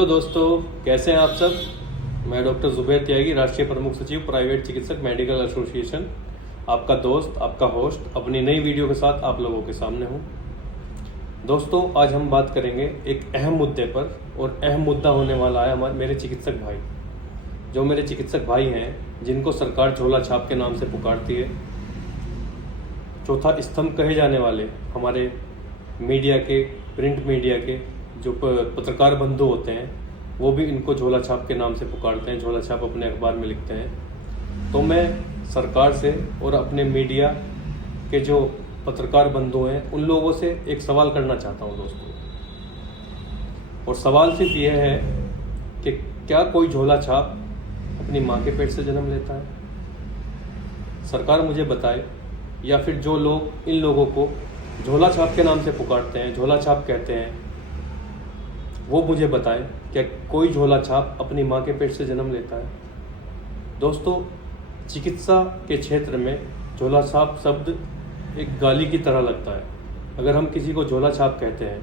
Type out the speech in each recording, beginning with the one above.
तो दोस्तों, कैसे हैं आप सब। मैं डॉक्टर जुबैर त्यागी, राष्ट्रीय प्रमुख सचिव प्राइवेट चिकित्सक मेडिकल एसोसिएशन, आपका दोस्त, आपका होस्ट, अपनी नई वीडियो के साथ आप लोगों के सामने हूं। दोस्तों, आज हम बात करेंगे एक अहम मुद्दे पर, और अहम मुद्दा होने वाला है मेरे चिकित्सक भाई, जो मेरे चिकित्सक भाई हैं जिनको सरकार झोला छाप के नाम से पुकारती है। चौथा स्तंभ कहे जाने वाले हमारे मीडिया के, प्रिंट मीडिया के जो पत्रकार बंधु होते हैं, वो भी इनको झोला छाप के नाम से पुकारते हैं, झोला छाप अपने अखबार में लिखते हैं। तो मैं सरकार से और अपने मीडिया के जो पत्रकार बंधु हैं उन लोगों से एक सवाल करना चाहता हूं दोस्तों। और सवाल सिर्फ ये है कि क्या कोई झोला छाप अपनी माँ के पेट से जन्म लेता है? सरकार मुझे बताए, या फिर जो लोग इन लोगों को झोला छाप के नाम से पुकारते हैं, झोला छाप कहते हैं, वो मुझे बताएं क्या कोई झोला छाप अपनी माँ के पेट से जन्म लेता है? दोस्तों, चिकित्सा के क्षेत्र में झोला छाप शब्द एक गाली की तरह लगता है। अगर हम किसी को झोला छाप कहते हैं,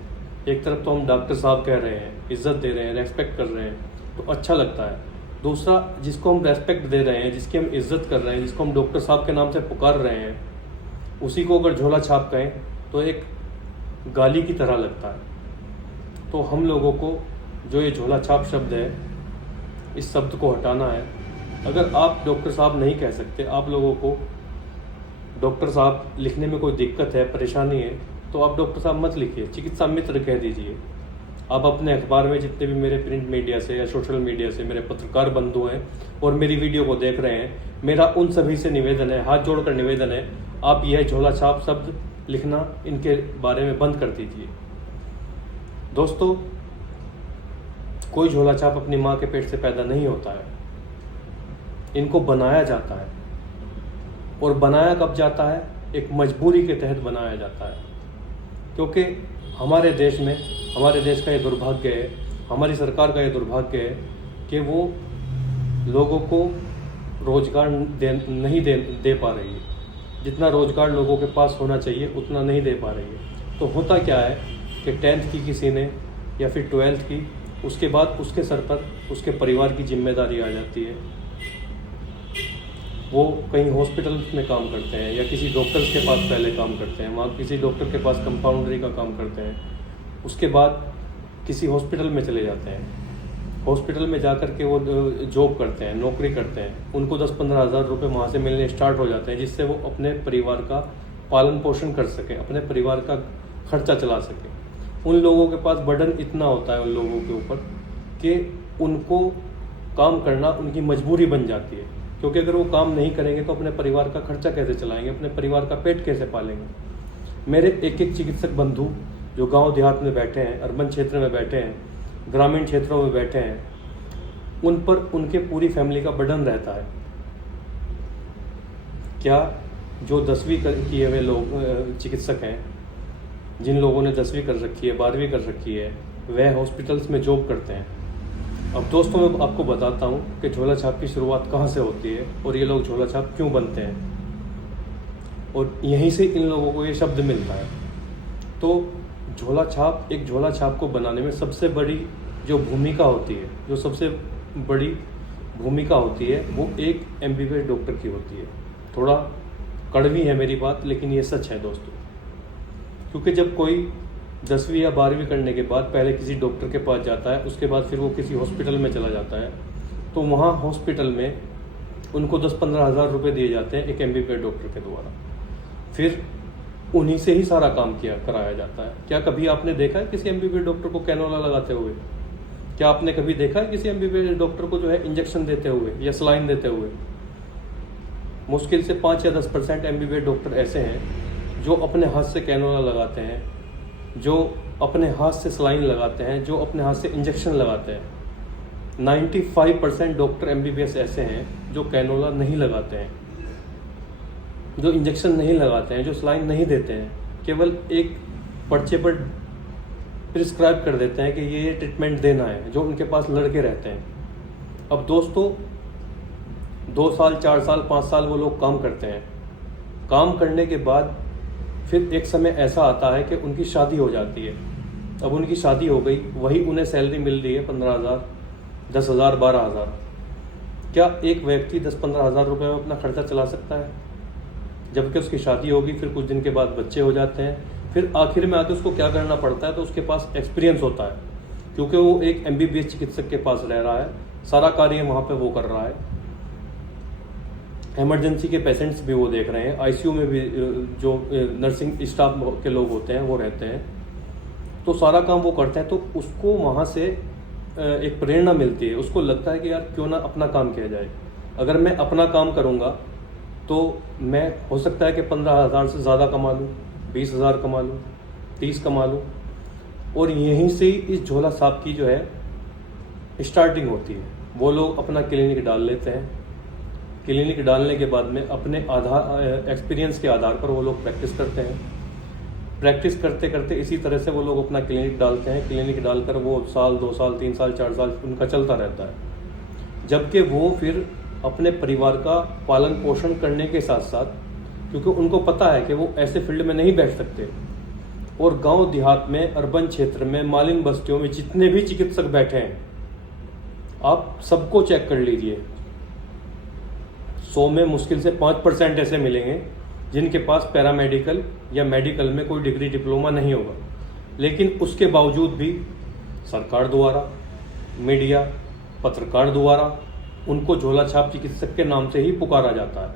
एक तरफ तो हम डॉक्टर साहब कह रहे हैं, इज्जत दे रहे हैं, रेस्पेक्ट कर रहे हैं, तो अच्छा लगता है। दूसरा, जिसको हम रेस्पेक्ट दे रहे हैं, जिसकी हम इज्जत कर रहे हैं, जिसको हम डॉक्टर साहब के नाम से पुकार रहे हैं, उसी को अगर झोला छाप कहें तो एक गाली की तरह लगता है। तो हम लोगों को जो ये झोला छाप शब्द है, इस शब्द को हटाना है। अगर आप डॉक्टर साहब नहीं कह सकते, आप लोगों को डॉक्टर साहब लिखने में कोई दिक्कत है, परेशानी है, तो आप डॉक्टर साहब मत लिखिए, चिकित्सा मित्र कह दीजिए। आप अपने अखबार में जितने भी मेरे प्रिंट मीडिया से या सोशल मीडिया से मेरे पत्रकार बंधु हैं और मेरी वीडियो को देख रहे हैं, मेरा उन सभी से निवेदन है, हाथ जोड़कर निवेदन है, आप यह झोला छाप शब्द लिखना इनके बारे में बंद कर दीजिए। दोस्तों, कोई झोला छाप अपनी माँ के पेट से पैदा नहीं होता है, इनको बनाया जाता है। और बनाया कब जाता है? एक मजबूरी के तहत बनाया जाता है। क्योंकि हमारे देश में, हमारे देश का ये दुर्भाग्य है, हमारी सरकार का ये दुर्भाग्य है कि वो लोगों को रोजगार नहीं दे पा रही है। जितना रोजगार लोगों के पास होना चाहिए उतना नहीं दे पा रही है। तो होता क्या है कि 10th की किसी ने या फिर 12th की, उसके बाद उसके सर पर उसके परिवार की जिम्मेदारी आ जाती है। वो कहीं हॉस्पिटल में काम करते हैं या किसी डॉक्टर के पास पहले काम करते हैं, वहाँ किसी डॉक्टर के पास कंपाउंडरी का काम करते हैं, उसके बाद किसी हॉस्पिटल में चले जाते हैं। हॉस्पिटल में जाकर के वो जॉब करते हैं, नौकरी करते हैं, उनको 10-15 हज़ार रुपये वहाँ से मिलने स्टार्ट हो जाते हैं, जिससे वो अपने परिवार का पालन पोषण कर सकें, अपने परिवार का खर्चा चला सकें। उन लोगों के पास बर्डन इतना होता है उन लोगों के ऊपर कि उनको काम करना उनकी मजबूरी बन जाती है। क्योंकि अगर वो काम नहीं करेंगे तो अपने परिवार का खर्चा कैसे चलाएंगे, अपने परिवार का पेट कैसे पालेंगे। मेरे एक एक चिकित्सक बंधु जो गांव देहात में बैठे हैं, अर्बन क्षेत्र में बैठे हैं, ग्रामीण क्षेत्रों में बैठे हैं, उन पर उनके पूरी फैमिली का बर्डन रहता है। क्या जो 10वीं किए हुए लोग चिकित्सक हैं, जिन लोगों ने 10वीं कर रखी है, 12वीं कर रखी है, वह हॉस्पिटल्स में जॉब करते हैं। अब दोस्तों, मैं आपको बताता हूँ कि झोला छाप की शुरुआत कहाँ से होती है और ये लोग झोला छाप क्यों बनते हैं, और यहीं से इन लोगों को ये शब्द मिलता है। तो झोला छाप, एक झोला छाप को बनाने में सबसे बड़ी जो भूमिका होती है, जो सबसे बड़ी भूमिका होती है, वो एक MBBS डॉक्टर की होती है। थोड़ा कड़वी है मेरी बात, लेकिन ये सच है दोस्तों। क्योंकि जब कोई 10वीं या 12वीं करने के बाद पहले किसी डॉक्टर के पास जाता है, उसके बाद फिर वो किसी हॉस्पिटल में चला जाता है, तो वहाँ हॉस्पिटल में उनको 10-15 हज़ार रुपये दिए जाते हैं एक MBBS डॉक्टर के द्वारा। फिर उन्हीं से ही सारा काम कराया जाता है। क्या कभी आपने देखा है किसी MBBS डॉक्टर को कैनोला लगाते हुए? क्या आपने कभी देखा है किसी MBBS डॉक्टर को जो है इंजेक्शन देते हुए या सलाइन देते हुए? मुश्किल से 5 या 10% MBBS डॉक्टर ऐसे हैं जो अपने हाथ से कैनोला लगाते हैं, जो अपने हाथ से सलाइन लगाते हैं, जो अपने हाथ से इंजेक्शन लगाते हैं। 95% डॉक्टर MBBS ऐसे हैं जो कैनोला नहीं लगाते हैं, जो इंजेक्शन नहीं लगाते हैं, जो सलाइन नहीं देते हैं, केवल एक पर्चे पर प्रिस्क्राइब कर देते हैं कि ये ट्रीटमेंट देना है, जो उनके पास लड़के रहते हैं। अब दोस्तों, 2 साल, 4 साल, 5 साल वो लोग काम करते हैं। काम करने के बाद फिर एक समय ऐसा आता है कि उनकी शादी हो जाती है। अब उनकी शादी हो गई, वही उन्हें सैलरी मिल रही है 15,000, 10,000, 12,000। क्या एक व्यक्ति 10-15 हज़ार रुपये में अपना खर्चा चला सकता है? जबकि उसकी शादी होगी, फिर कुछ दिन के बाद बच्चे हो जाते हैं, फिर आखिर में आके उसको क्या करना पड़ता है? तो उसके पास एक्सपीरियंस होता है, क्योंकि वो एक MBBS चिकित्सक के पास रह रहा है, सारा कार्य वहाँ पे वो कर रहा है। इमरजेंसी के पेशेंट्स भी वो देख रहे हैं, ICU में भी जो नर्सिंग स्टाफ के लोग होते हैं वो रहते हैं, तो सारा काम वो करते हैं। तो उसको वहाँ से एक प्रेरणा मिलती है, उसको लगता है कि यार क्यों ना अपना काम किया जाए। अगर मैं अपना काम करूँगा तो मैं हो सकता है कि 15,000 से ज़्यादा कमा लूँ, 20,000 कमा लूँ, 30 कमा लूँ। और यहीं से इस झोला छाप की जो है स्टार्टिंग होती है। वो लोग अपना क्लिनिक डाल लेते हैं, क्लिनिक डालने के बाद में अपने एक्सपीरियंस के आधार पर वो लोग प्रैक्टिस करते हैं। प्रैक्टिस करते करते इसी तरह से वो लोग अपना क्लिनिक डालते हैं। क्लिनिक डालकर वो साल, 2 साल, 3 साल, 4 साल उनका चलता रहता है। जबकि वो फिर अपने परिवार का पालन पोषण करने के साथ साथ, क्योंकि उनको पता है कि वो ऐसे फील्ड में नहीं बैठ सकते, और गांव देहात में, अर्बन क्षेत्र में, मालिन बस्तियों में जितने भी चिकित्सक बैठे हैं, आप सबको चेक कर लीजिए, 100 में मुश्किल से 5% ऐसे मिलेंगे जिनके पास पैरामेडिकल या मेडिकल में कोई डिग्री, डिप्लोमा नहीं होगा। लेकिन उसके बावजूद भी सरकार द्वारा, मीडिया, पत्रकार द्वारा उनको झोला छाप चिकित्सक के नाम से ही पुकारा जाता है।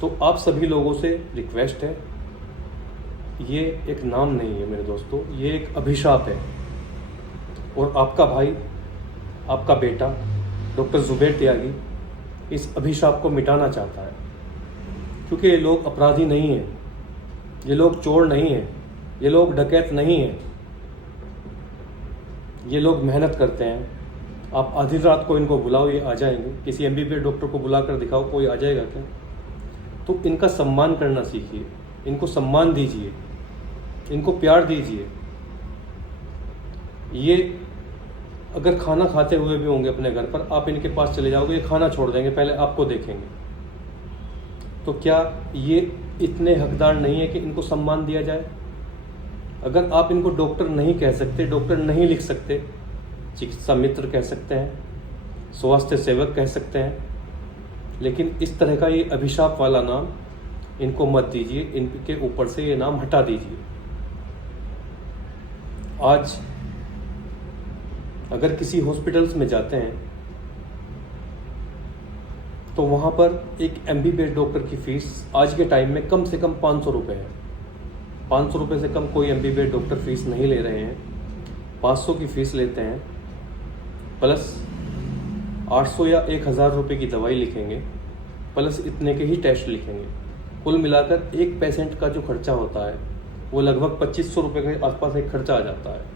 तो आप सभी लोगों से रिक्वेस्ट है, ये एक नाम नहीं है मेरे दोस्तों, ये एक अभिशाप है। और आपका भाई, आपका बेटा डॉक्टर जुबैर त्यागी इस अभिशाप को मिटाना चाहता है, क्योंकि ये लोग अपराधी नहीं हैं, ये लोग चोर नहीं हैं, ये लोग डकैत नहीं हैं, ये लोग मेहनत करते हैं। आप आधी रात को इनको बुलाओ, ये आ जाएंगे। किसी MBBS डॉक्टर को बुलाकर दिखाओ, कोई आ जाएगा क्या? तो इनका सम्मान करना सीखिए, इनको सम्मान दीजिए, इनको प्यार दीजिए। ये अगर खाना खाते हुए भी होंगे अपने घर पर, आप इनके पास चले जाओगे, ये खाना छोड़ देंगे, पहले आपको देखेंगे। तो क्या ये इतने हकदार नहीं है कि इनको सम्मान दिया जाए? अगर आप इनको डॉक्टर नहीं कह सकते, डॉक्टर नहीं लिख सकते, चिकित्सा मित्र कह सकते हैं, स्वास्थ्य सेवक कह सकते हैं, लेकिन इस तरह का ये अभिशाप वाला नाम इनको मत दीजिए, इनके ऊपर से ये नाम हटा दीजिए। आज अगर किसी हॉस्पिटल्स में जाते हैं तो वहाँ पर एक MBBS डॉक्टर की फीस आज के टाइम में कम से कम 500 रुपये है। 500 रुपये से कम कोई MBBS डॉक्टर फीस नहीं ले रहे हैं, 500 की फीस लेते हैं, प्लस 800 या 1,000 रुपये की दवाई लिखेंगे, प्लस इतने के ही टेस्ट लिखेंगे। कुल मिलाकर एक पेशेंट का जो खर्चा होता है वो लगभग 2500 रुपये के आसपास एक खर्चा आ जाता है।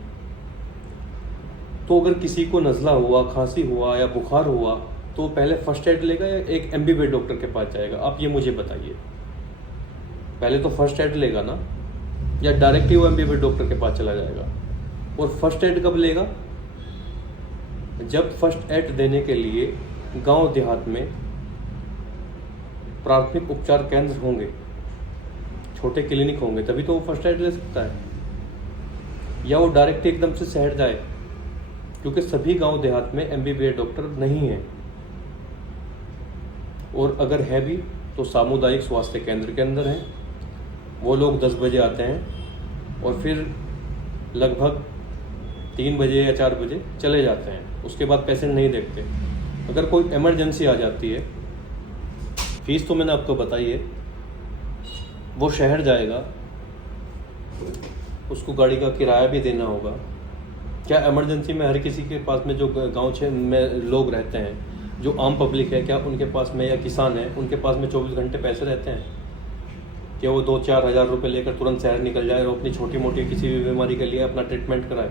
तो अगर किसी को नज़ला हुआ, खांसी हुआ या बुखार हुआ तो पहले फर्स्ट एड लेगा या एक MBBS डॉक्टर के पास जाएगा? आप ये मुझे बताइए। पहले तो फर्स्ट एड लेगा ना, या डायरेक्ट ही वो MBBS डॉक्टर के पास चला जाएगा? और फर्स्ट एड कब लेगा? जब फर्स्ट एड देने के लिए गांव देहात में प्राथमिक उपचार केंद्र होंगे, छोटे क्लिनिक होंगे, तभी तो वो फर्स्ट एड ले सकता है। या वो डायरेक्ट एकदम से शहर जाए, क्योंकि सभी गांव देहात में MBBS डॉक्टर नहीं है, और अगर है भी तो सामुदायिक स्वास्थ्य केंद्र के अंदर हैं। वो लोग 10 बजे आते हैं और फिर लगभग 3 बजे या 4 बजे चले जाते हैं, उसके बाद पेशेंट नहीं देखते। अगर कोई इमरजेंसी आ जाती है, फीस तो मैंने आपको बताई है, वो शहर जाएगा, उसको गाड़ी का किराया भी देना होगा। क्या इमरजेंसी में हर किसी के पास में, जो गांव क्षेत्र में लोग रहते हैं, जो आम पब्लिक है, क्या उनके पास में, या किसान है, उनके पास में 24 घंटे पैसे रहते हैं? क्या वो 2-4 हज़ार रुपये लेकर तुरंत शहर निकल जाए और अपनी छोटी मोटी किसी भी बीमारी के लिए अपना ट्रीटमेंट कराए?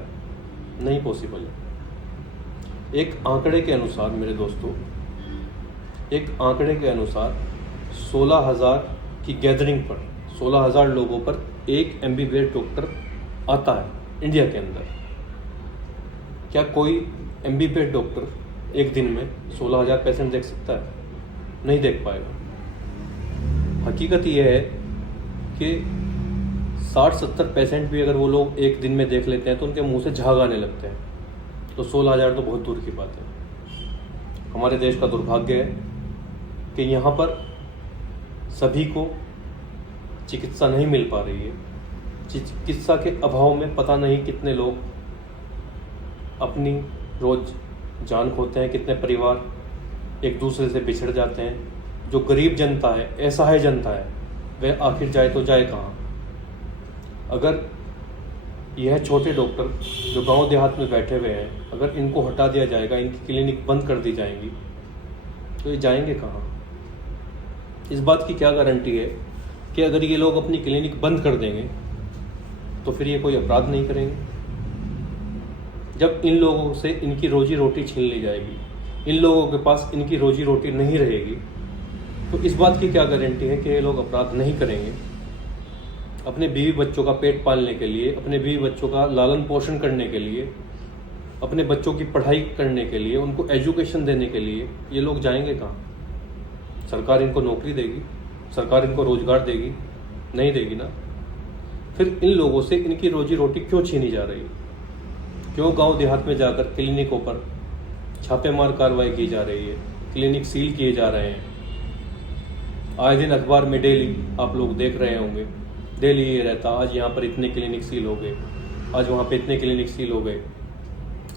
नहीं पॉसिबल है। एक आंकड़े के अनुसार मेरे दोस्तों, एक आंकड़े के अनुसार 16,000 की गैदरिंग पर, 16,000 लोगों पर एक MBBS डॉक्टर आता है इंडिया के अंदर। क्या कोई MBBS डॉक्टर एक दिन में 16,000 पेशेंट देख सकता है? नहीं देख पाएगा। हकीकत यह है कि 60-70% भी अगर वो लोग एक दिन में देख लेते हैं तो उनके मुंह से झाग आने लगते हैं। तो 16,000 तो बहुत दूर की बात है। हमारे देश का दुर्भाग्य है कि यहाँ पर सभी को चिकित्सा नहीं मिल पा रही है। चिकित्सा के अभाव में पता नहीं कितने लोग अपनी रोज जान खोते हैं, कितने परिवार एक दूसरे से बिछड़ जाते हैं। जो गरीब जनता है, असहाय जनता है, वह आखिर जाए तो जाए कहाँ। अगर यह छोटे डॉक्टर जो गांव देहात में बैठे हुए हैं, अगर इनको हटा दिया जाएगा, इनकी क्लिनिक बंद कर दी जाएंगी, तो ये जाएंगे कहाँ। इस बात की क्या गारंटी है कि अगर ये लोग अपनी क्लिनिक बंद कर देंगे तो फिर ये कोई अपराध नहीं करेंगे। जब इन लोगों से इनकी रोजी रोटी छीन ली जाएगी, इन लोगों के पास इनकी रोजी रोटी नहीं रहेगी, तो इस बात की क्या गारंटी है कि ये लोग अपराध नहीं करेंगे। अपने बीवी बच्चों का पेट पालने के लिए, अपने बीवी बच्चों का लालन पोषण करने के लिए, अपने बच्चों की पढ़ाई करने के लिए, उनको एजुकेशन देने के लिए ये लोग जाएंगे कहाँ। सरकार इनको नौकरी देगी, सरकार इनको रोजगार देगी? नहीं देगी ना। फिर इन लोगों से इनकी रोजी रोटी क्यों छीनी जा रही है? क्यों गांव देहात में जाकर क्लिनिकों पर छापेमार कार्रवाई की जा रही है, क्लिनिक सील किए जा रहे हैं? आए दिन अखबार में डेली आप लोग देख रहे होंगे, डेली ये रहता, आज यहाँ पर इतने क्लिनिक सील हो गए, आज वहाँ पे इतने क्लिनिक सील हो गए।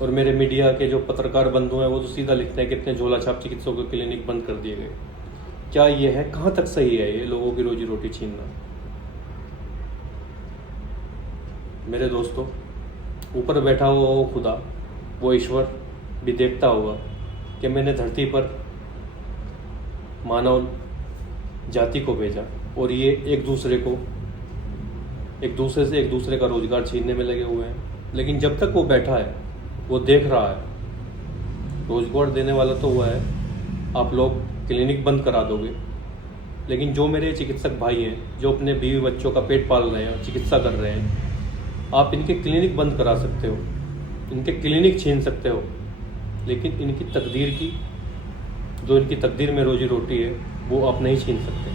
और मेरे मीडिया के जो पत्रकार बंधु हैं वो तो सीधा लिखते हैं कि इतने झोला छाप चिकित्सकों के क्लिनिक बंद कर दिए गए। क्या ये है? कहाँ तक सही है ये लोगों की रोजी रोटी छीनना? मेरे दोस्तों, ऊपर बैठा हुआ वो खुदा, वो ईश्वर भी देखता होगा कि मैंने धरती पर मानव जाति को भेजा और ये एक दूसरे से एक दूसरे का रोजगार छीनने में लगे हुए हैं। लेकिन जब तक वो बैठा है, वो देख रहा है, रोजगार देने वाला तो हुआ है। आप लोग क्लिनिक बंद करा दोगे, लेकिन जो मेरे चिकित्सक भाई हैं, जो अपने बीवी बच्चों का पेट पाल रहे हैं और चिकित्सा कर रहे हैं, आप इनके क्लिनिक बंद करा सकते हो, इनके क्लिनिक छीन सकते हो, लेकिन इनकी तकदीर की, जो इनकी तकदीर में रोजी रोटी है, वो आप नहीं छीन सकते।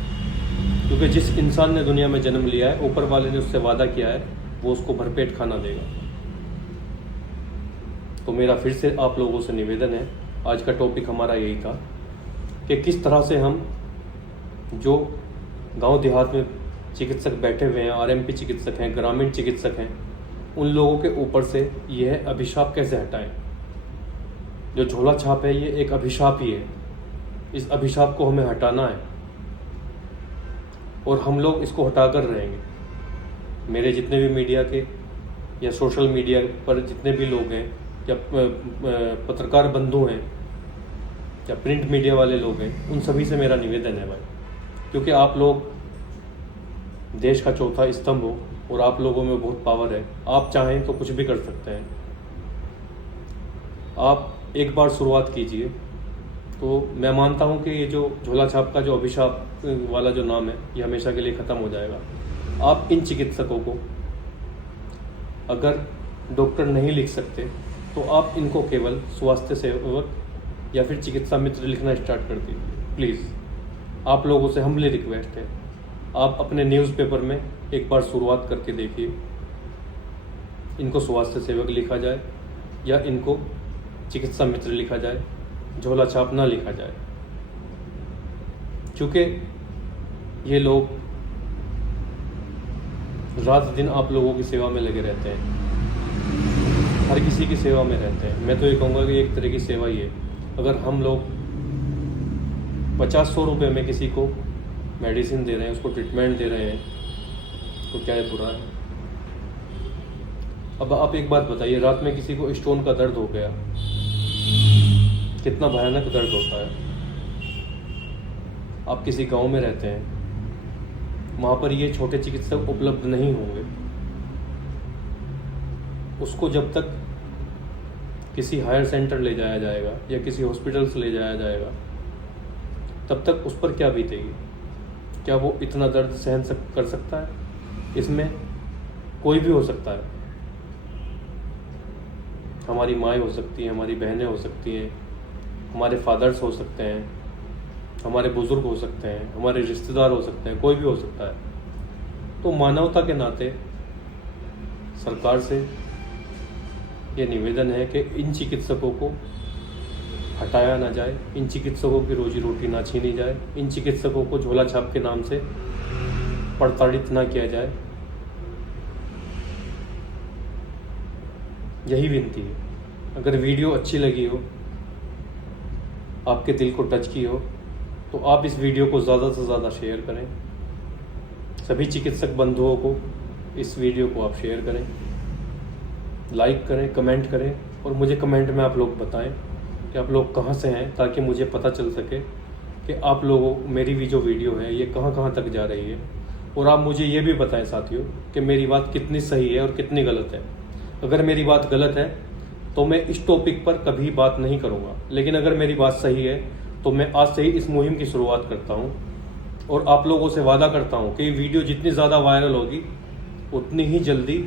क्योंकि जिस इंसान ने दुनिया में जन्म लिया है, ऊपर वाले ने उससे वादा किया है, वो उसको भरपेट खाना देगा। तो मेरा फिर से आप लोगों से निवेदन है, आज का टॉपिक हमारा यही था कि किस तरह से हम जो गांव देहात में चिकित्सक बैठे हुए हैं, आरएमपी चिकित्सक हैं, ग्रामीण चिकित्सक हैं, उन लोगों के ऊपर से यह अभिशाप कैसे हटाएं। जो झोला छाप है ये एक अभिशाप ही है। इस अभिशाप को हमें हटाना है और हम लोग इसको हटाकर रहेंगे। मेरे जितने भी मीडिया के या सोशल मीडिया पर जितने भी लोग हैं या पत्रकार बंधु हैं या प्रिंट मीडिया वाले लोग हैं, उन सभी से मेरा निवेदन है भाई, क्योंकि आप लोग देश का चौथा स्तंभ हो और आप लोगों में बहुत पावर है। आप चाहें तो कुछ भी कर सकते हैं। आप एक बार शुरुआत कीजिए तो मैं मानता हूं कि ये जो झोला छाप का जो अभिशाप वाला जो नाम है, ये हमेशा के लिए ख़त्म हो जाएगा। आप इन चिकित्सकों को अगर डॉक्टर नहीं लिख सकते तो आप इनको केवल स्वास्थ्य सेवक या फिर चिकित्सा मित्र लिखना स्टार्ट कर दीजिए प्लीज़। आप लोगों से हम्बली रिक्वेस्ट है, आप अपने न्यूज़पेपर में एक बार शुरुआत करके देखिए, इनको स्वास्थ्य सेवक लिखा जाए या इनको चिकित्सा मित्र लिखा जाए, झोला छाप ना लिखा जाए। क्योंकि ये लोग रात दिन आप लोगों की सेवा में लगे रहते हैं, हर किसी की सेवा में रहते हैं। मैं तो ये कहूँगा कि एक तरह की सेवा ही है। अगर हम लोग 50-100 रुपये में किसी को मेडिसिन दे रहे हैं, उसको ट्रीटमेंट दे रहे हैं, तो क्या है बुरा है? अब आप एक बात बताइए, रात में किसी को स्टोन का दर्द हो गया, कितना भयानक दर्द होता है। आप किसी गांव में रहते हैं, वहाँ पर ये छोटे चिकित्सक उपलब्ध नहीं होंगे। उसको जब तक किसी हायर सेंटर ले जाया जाएगा या किसी हॉस्पिटल से ले जाया जाएगा, तब तक उस पर क्या बीतेगी? क्या वो इतना दर्द सहन कर सकता है? इसमें कोई भी हो सकता है। हमारी माएँ हो सकती हैं, हमारी बहनें हो सकती हैं, हमारे फादर्स हो सकते हैं, हमारे बुजुर्ग हो सकते हैं, हमारे रिश्तेदार हो सकते हैं, कोई भी हो सकता है। तो मानवता के नाते सरकार से ये निवेदन है कि इन चिकित्सकों को हटाया ना जाए, इन चिकित्सकों की रोजी रोटी ना छीनी जाए, इन चिकित्सकों को झोला छाप के नाम से प्रताड़ित ना किया जाए। यही विनती है। अगर वीडियो अच्छी लगी हो, आपके दिल को टच की हो, तो आप इस वीडियो को ज़्यादा से ज़्यादा शेयर करें। सभी चिकित्सक बंधुओं को इस वीडियो को आप शेयर करें, लाइक करें, कमेंट करें और मुझे कमेंट में आप लोग बताएं कि आप लोग कहाँ से हैं, ताकि मुझे पता चल सके कि आप लोगों मेरी भी जो वीडियो है ये कहाँ कहाँ तक जा रही है। और आप मुझे ये भी बताएं साथियों कि मेरी बात कितनी सही है और कितनी गलत है। अगर मेरी बात गलत है तो मैं इस टॉपिक पर कभी बात नहीं करूँगा, लेकिन अगर मेरी बात सही है तो मैं आज से ही इस मुहिम की शुरुआत करता हूँ और आप लोगों से वादा करता हूँ कि ये वीडियो जितनी ज़्यादा वायरल होगी उतनी ही जल्दी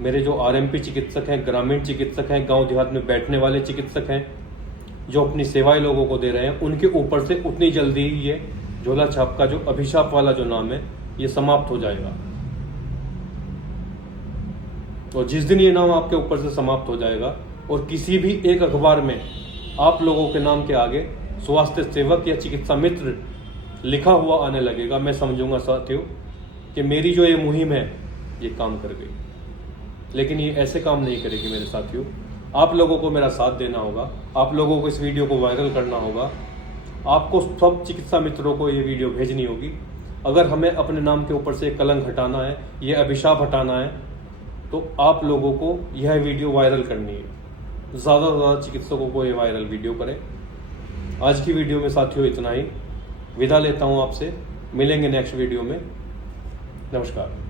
मेरे जो आरएमपी चिकित्सक हैं, ग्रामीण चिकित्सक हैं, गांव देहात में बैठने वाले चिकित्सक हैं, जो अपनी सेवाएं लोगों को दे रहे हैं, उनके ऊपर से उतनी जल्दी ही ये झोला छाप का जो अभिशाप वाला जो नाम है ये समाप्त हो जाएगा। और जिस दिन ये नाम आपके ऊपर से समाप्त हो जाएगा और किसी भी एक अखबार में आप लोगों के नाम के आगे स्वास्थ्य सेवक या चिकित्सा मित्र लिखा हुआ आने लगेगा, मैं समझूंगा साथियों कि मेरी जो ये मुहिम है ये काम कर गई। लेकिन ये ऐसे काम नहीं करेगी मेरे साथियों। आप लोगों को मेरा साथ देना होगा, आप लोगों को इस वीडियो को वायरल करना होगा, आपको सब चिकित्सा मित्रों को ये वीडियो भेजनी होगी। अगर हमें अपने नाम के ऊपर से कलंक हटाना है, ये अभिशाप हटाना है, तो आप लोगों को यह वीडियो वायरल करनी है। ज़्यादा से ज़्यादा चिकित्सकों को ये वायरल वीडियो करें। आज की वीडियो में साथियों इतना ही। विदा लेता हूँ आपसे, मिलेंगे नेक्स्ट वीडियो में। नमस्कार।